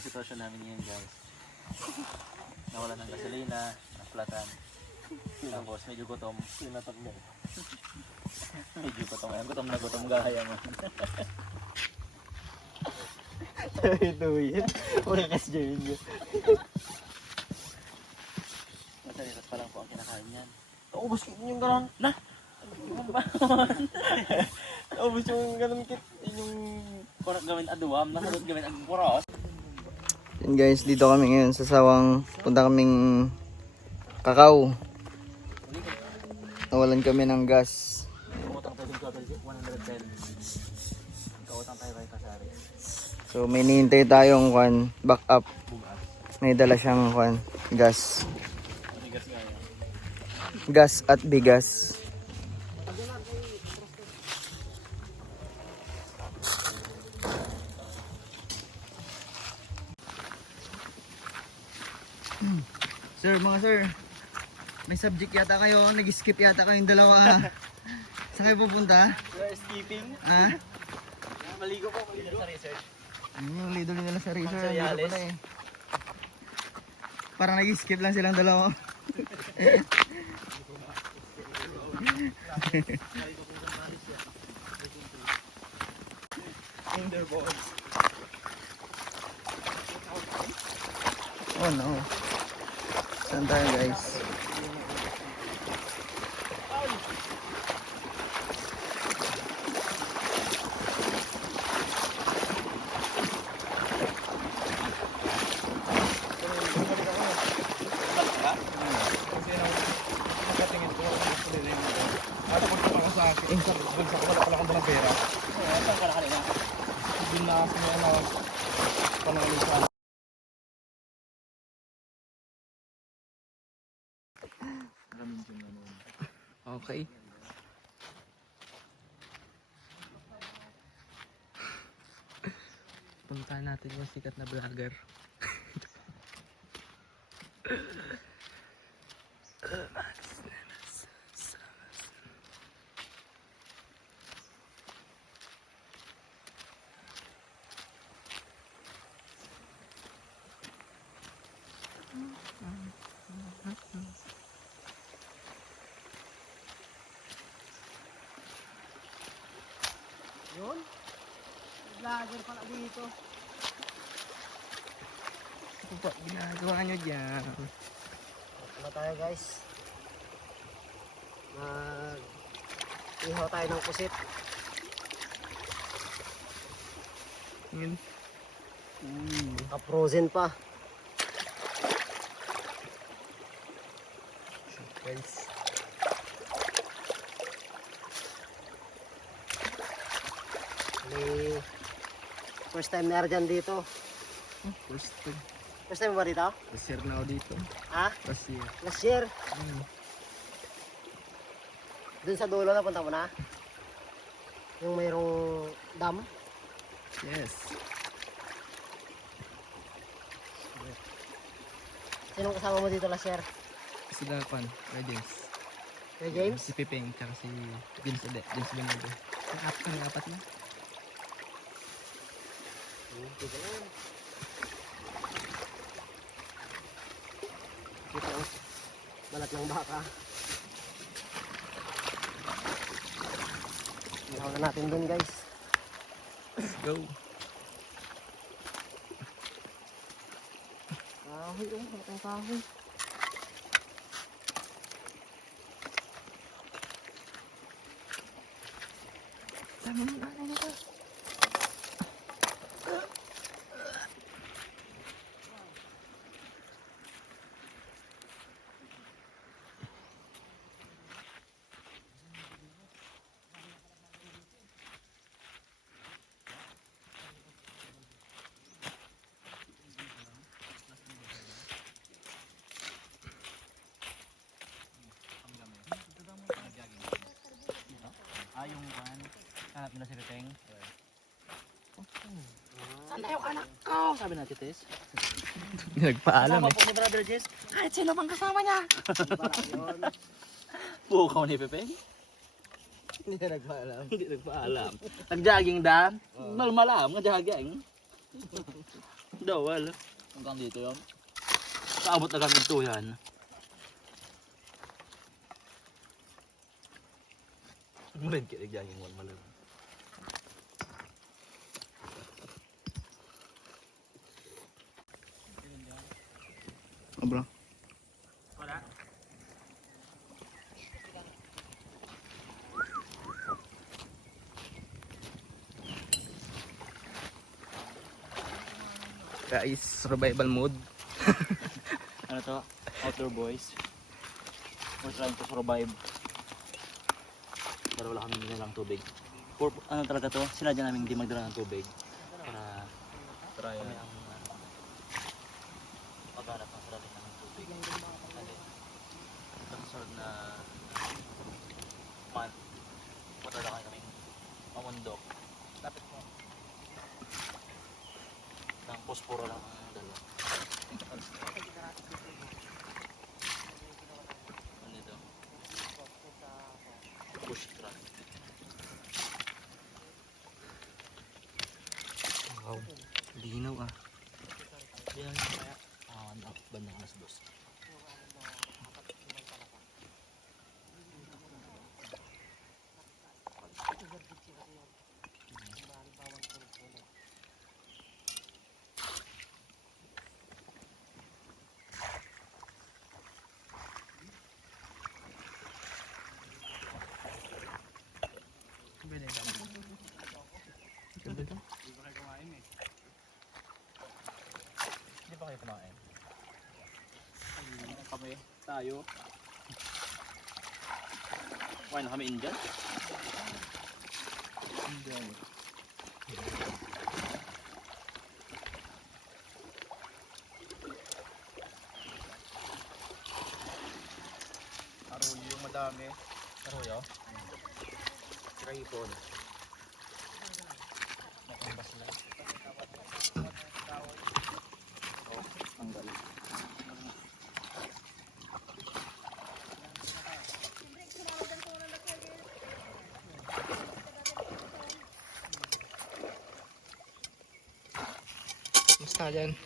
ang sitwasyon namin ngayon guys. Nawala ng gasolina, naplatan. Tapos medyo gutom. Sinatak mo. Medyo gutom. Ayun, gutom na gutom gaya mo. Ito yun. Wakas dyan yun. Masalitas pa lang po ang kinakain yan. Naubos ko yung ganun. Na! Naubos yung ganun kit. Yung... Kurang gawin aduam, nakalot gawin ang kuros. Yan guys, dito kami ngayon sa sawang. Punta kaming Kakao. Nawalan kami ng gas. Umutang tayo dito 110. Kautang tayo kay Kasari. So may nihintay tayong back up. May dala siyang gas. Bigas nga yan. Gas at bigas. Sir, mga sir, may subject yata kayo, nag-skip yata kayong dalawa. Saan kayo pupunta? We're skipping. Ha? Maligo po, maligo sa research. Ano yung lido nila sa research? Ang Dito serialis. pala eh. Parang nag-skip lang silang dalawa. Oh no. Saan tayo guys? Okay. Puntahan natin yung sikat na vlogger. Yun? Vlogger pala dito. Ano ba ginagawa nyo dyan? Ano tayo guys? Ihaw tayo ng pusit. Yun. Ka-frozen pa. Guys. May first time na dyan dito. First time. First time ba dito? Last year na ako dito. Ha? Last year. Last year? Dun sa dulo na punta mo na? Yung mayroong dam? Yes. Sinong kasama mo dito last year? Sila Kwan, kay James. Kay James? Si Pipeng, tsaka si James Ade, James Bernardo. Ang apat na. Dito lang. Dito ang balat ng baka. Ihaw na natin dun guys. Let's go. Kahoy oh, ang kahoy. Tama na, ano ka? Yung kan, hanap nila si Pepeng. Saan tayo anak ko? Sabi natin, Tes. Nagpaalam Sama eh. po ni Brother Jess. Kahit sino bang kasama niya. Bukaw ni Pepeng. Hindi na nagpaalam. Hindi nagpaalam. Nag-jogging dan. Malmalam, nag-jogging. Dawal. Hanggang dito yun. Kaabot na kami ito yan. Red kilig yan yung malam. Bro. Wala. Guys, survival mode. Ano to? Outdoor boys. We're trying to survive. Pero wala kami nilang tubig. Ano talaga to? Sinadya namin hindi magdala ng tubig. Para try kami ang maghanap ng sarili namin tubig. Kasi some sort na month. Matalakay kaming mamundok. Lapit mo. Ng posporo lang ang dalawa. Ano ito? Push truck. Wow. Linaw ah. Hindi lang yung kaya. Bandang alas 2. Hindi pa kayo kumain? Kami, tayo. Kumain na kami Indian? Indian. Aruyo yung madami. Aruyo? Sira hipon. Nakambas lang. Ang galing. Musta ka dyan?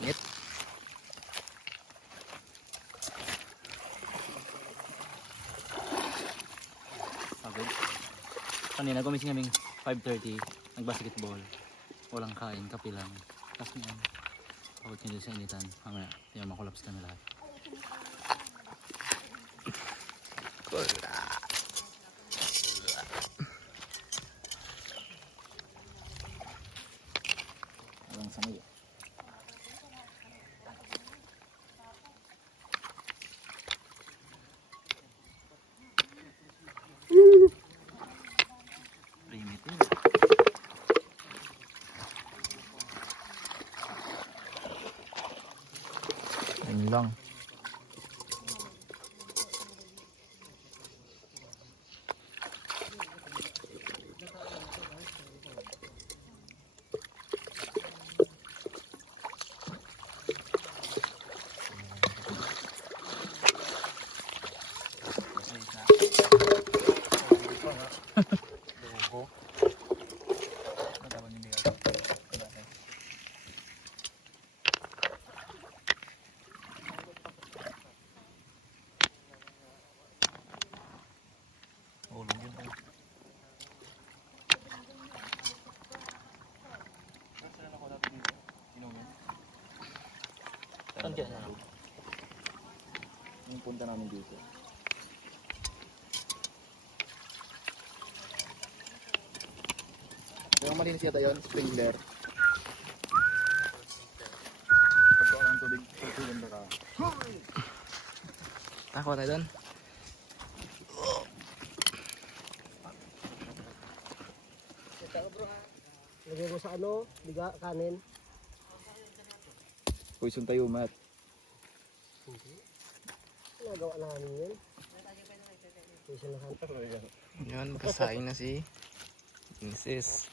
Init. Pagod. Kanina gumising kaming 5:30. Nag-basketball. Walang kain, kape lang. Tapos niyan. Pagod nyo doon sa initan. Mamaya, yung makulaps kami lahat. Kula. Walang sanay. Primitive. Yan lang. Saan kaya na? Yung punta namin dito. Yung malinis yata yun, sprinkler. Pagkawa ng tubig, ganda ka. Takot tayo doon. Lagay mo sa ano, biga, kanin. Poison tayo, Matt. Nagawa namin yun. Kasi nakanta. Yan, magkasaing na si Mrs.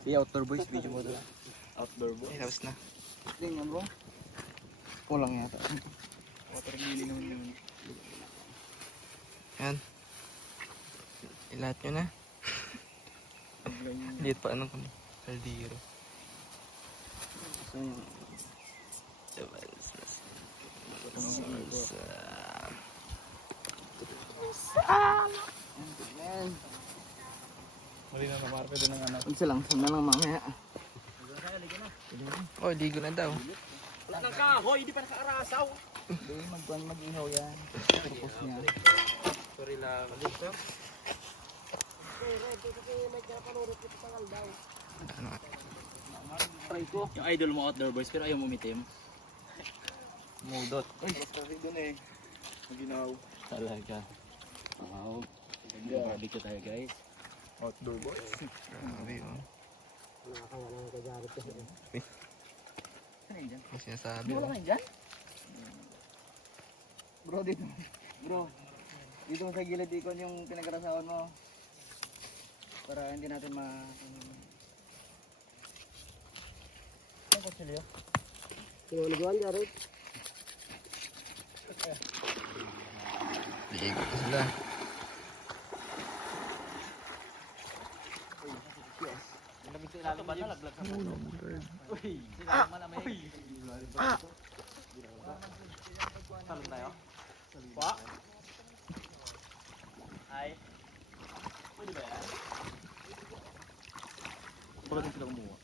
Si Outdoor Boys, video mo doon. Outdoor boy. Ay, tapos na. Tingnan nga bro. Kulang yata. Water lily naman yun. Yan. Ilahat nyo na. Liit pa anong kaldero. So yun. Diba? Ayan. Mali na namarke doon ng anak. Isa lang. Sama lang mamaya. Oh, ligo na daw. Wala kang kahoy, hindi pa nakaarasaw. Hindi, mag-ihaw yan. Purpose niya. Sorry lang. Try ko. Yung idol mo outdoor boys pero ayaw mo umitim. Mudot. Ay, kasi doon eh. Maginaw. Talaga. Wow. Barbecue tayo guys. Outdoor boy. Grabe oh. Nakakawala ng kajarit kasi. Ano yun dyan? Ang sinasabi Wala oh. kayo dyan? Bro, dito. Bro. Dito sa gilid ikon yung pinag-arasawan mo. Para hindi natin ma... Ano ko sila yun? Sinuliguan, Jared. Ligo pa sila. Lamig sa ilalim ba nalaglag sa puno? Uy, sila malamig. Talon tayo? Pa? Ay. Pwede ba yan? Puro din sila kumuha.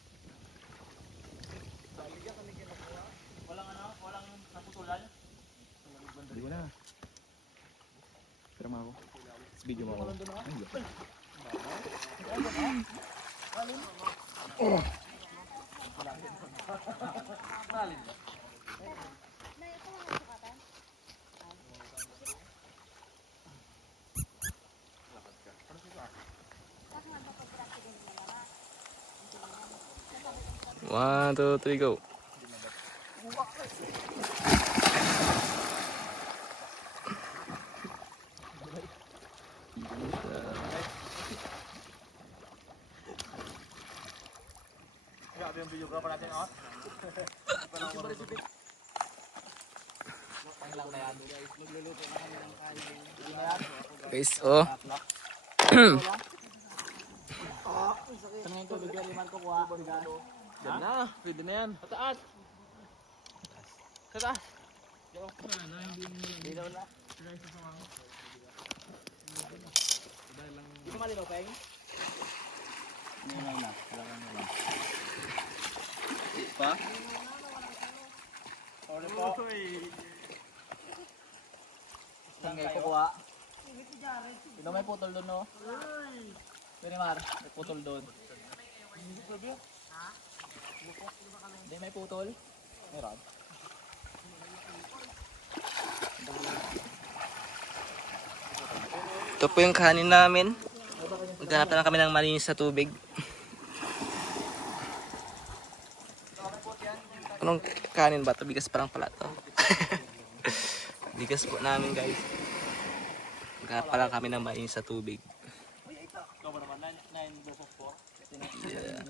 Walang ano? Walang naputulan? Hindi ko na. Pero mo ako. Video mo ako. One, two, three, go. Grabe yung video ka pa natin, oh. Guys, oh. Saan nga yung tubig yan? Liman ko kuha. Yan na, pwede na yan. Taas! Taas! Hindi ko malinaw, Peng? Nilay na. Wala kang nilay. Pa? Sorry po. Saan kayo kukuha? Sino may putol doon, no? Pinimar, may putol doon. Hindi may putol? Meron. Ito po yung kanin namin. Maghanap na lang kami ng malinis sa tubig. Anong kanin ba ito? Bigas parang pala ito. Bigas po namin guys. Maghanap pa lang kami ng malinis sa tubig. Ikaw ba naman? 9 busos po? Yeah.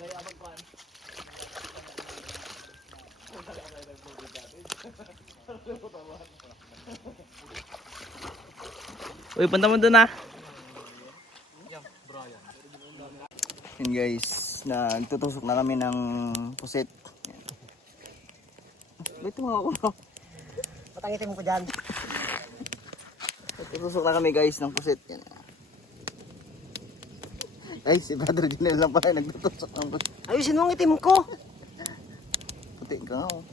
Dahil abang kuhan. Uy, punta mo doon ah. Yun guys, nagtutusok na kami ng pusit. Ba't tumawa ko? Patangitin mo ko dyan. Nagtutusok na kami guys ng pusit. Yan. Ay, si Brother Junel lang pala nagtutusok ng pusit. Ayusin mo ang itim ko. Puti ka nga oh.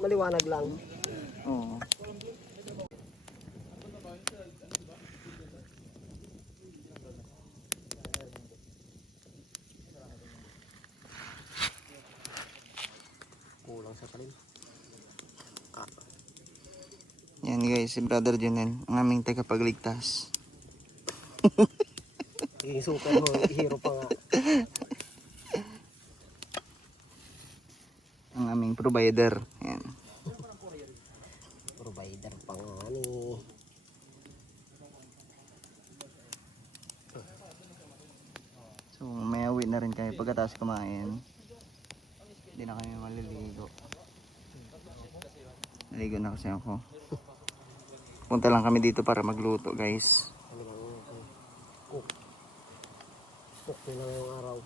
Maliwanag lang. Oo. Kulang sa talim. Yan guys, si Brother Junel, ang aming tagapagligtas. Isukan mo, ihiro pa nga. Ang aming provider. Yan. na rin kami pagkatapos kumain. Hindi na kami maliligo. Naligo na kasi ako. Punta lang kami dito para magluto guys. Cook na ngayong araw.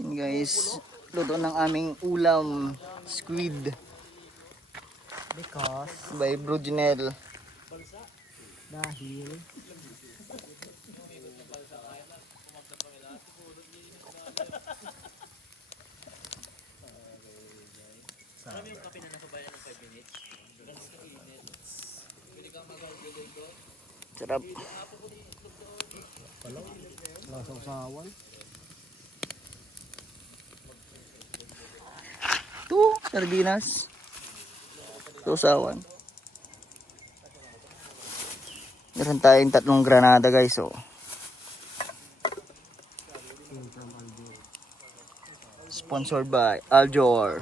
Yun guys, luto ng aming ulam, squid Because by Bro Junel. dahil Sarap. nasa usawan. Ito, sardinas. Tusawan. Meron tayong 3 granada guys, oh. Sponsored by Aljor.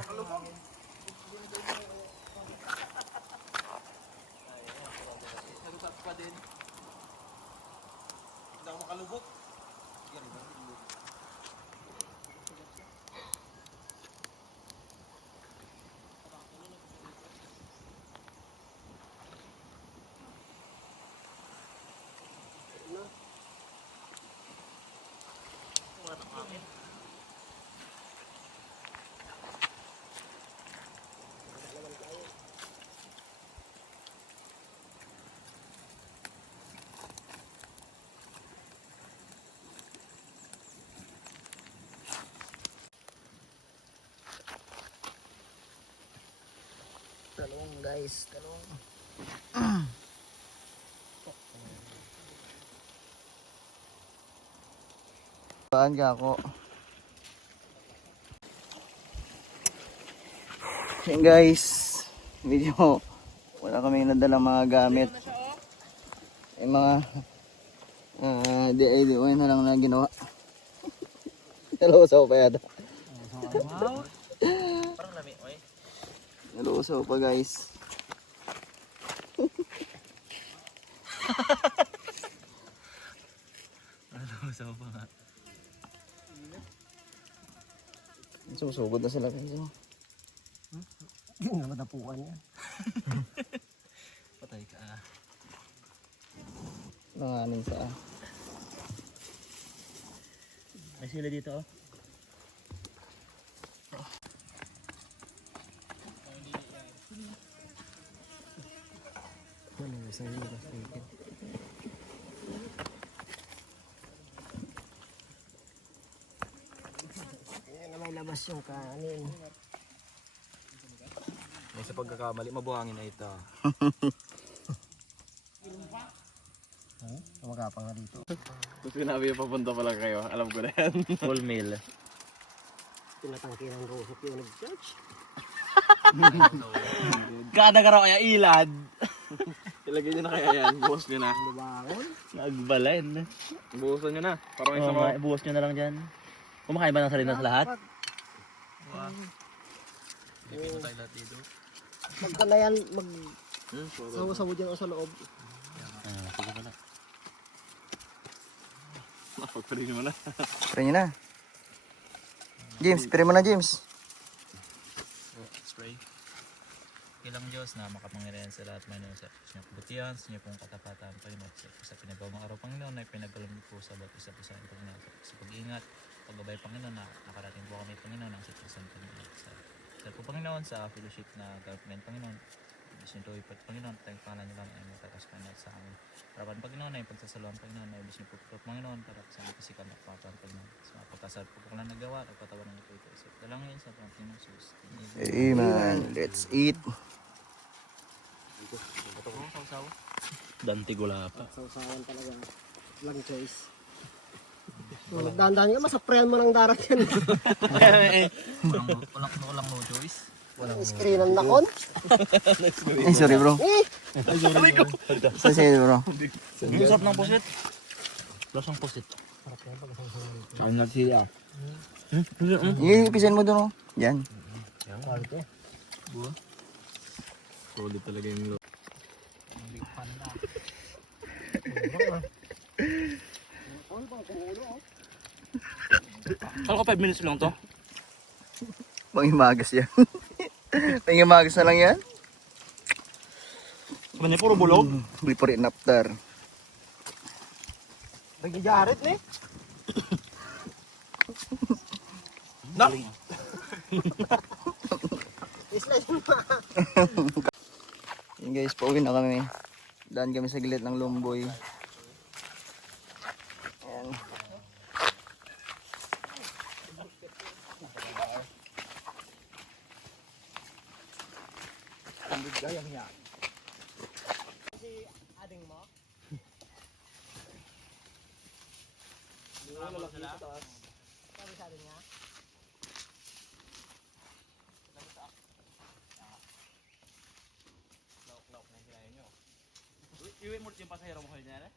Talong guys, talong. Saan ka ako? Yan guys, medyo wala kami nadalang mga gamit. Yung mga DIY na lang na ginawa. Nalusaw pa yata. Nalusaw pa guys. Nalusaw pa nga. Susugod na sila guys. Hindi na matapukan yan. Patay ka. Nanganin sa May sila dito oh. Ano yung sa inyo? Yan na may labas yung kanin. May sa pagkakamali, mabuhangin na ito. Kumagapa nga dito. Kung sinabi yung papunta pala kayo, alam ko na yan. Full meal. Tinatangki ng rosok yung nag-charge. Kada ka raw kaya ilad. Ilagay nyo na kaya yan, buhos nyo na. Lubangon. Nagbalin. Buhosan nyo na, para may Oo sama. nga, ibuhos nyo na lang dyan. Kumakain ba ng salinas lahat? Pagka na yan, sawa-sawa dyan ako sa loob. Sige pala. Pagparin mo na. Spray nyo na. James, spray mo na James. Spray. Ilang Diyos na makapangyarihan sa lahat man sa inyong kabutihan, sa inyong pong katapatan, Panginoon, sa pinagawang araw, Panginoon, ay pinagalam niyo po sa bawat isa po sa inyong Panginoon, sa pag-iingat, paggabay, Panginoon, na nakarating po kami, Panginoon, ang sitwasyon, Panginoon, sa po, Panginoon, sa fellowship na government, Panginoon, ibig nyo tuwi po, Panginoon, tayong pangalan nyo lang ay matakas, Panginoon, sa amin. Harapan, Panginoon, ay pagsasaluhan, Panginoon, ay ibig nyo po, Panginoon, para sa aming physical na kapatan, Panginoon, sa mga pagkasal po kung lang nagawa, at patawan ng ito ito, isip. Dalangin sa Panginoon, Jesus. Amen. Let's eat. Dante Gulapa. Sausawan talaga. Walang choice. Kung nagdahan-dahan ka, masaprayan mo ng darat yan. Walang no choice. Walang screenan na kon. Ay, sorry bro. Sorry bro. Ang sarap ng pusit. Lasang pusit. Saan na sila? Ipisan mo doon oh. Yan. Quality. Solid talaga yung load. Big fan na. Kala ko 5 minutes lang to. Pangimagas yan. Pangimagas na lang yan. Ano puro bulog? Before and after. Nagjajarit ni. Nak! Isla yun pa. Yun guys, pauwi na kami. Daan kami sa gilid ng Lumboy. Ayan. Si ading mo. Sabi sa ading niya. Iwi mo yung pasahero mo kayo niya eh?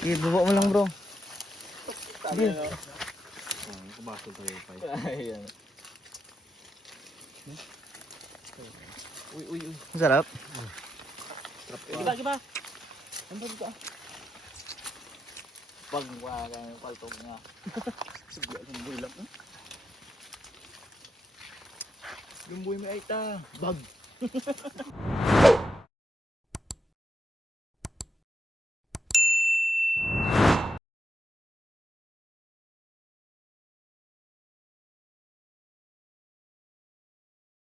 Sige, baba mo lang bro. Kubasol tayo pa Ayan. Uy. Masarap. Giba. Pag wala yung paltog niya. Sige, yung buhay lang. Yung buhay may aita. Bag.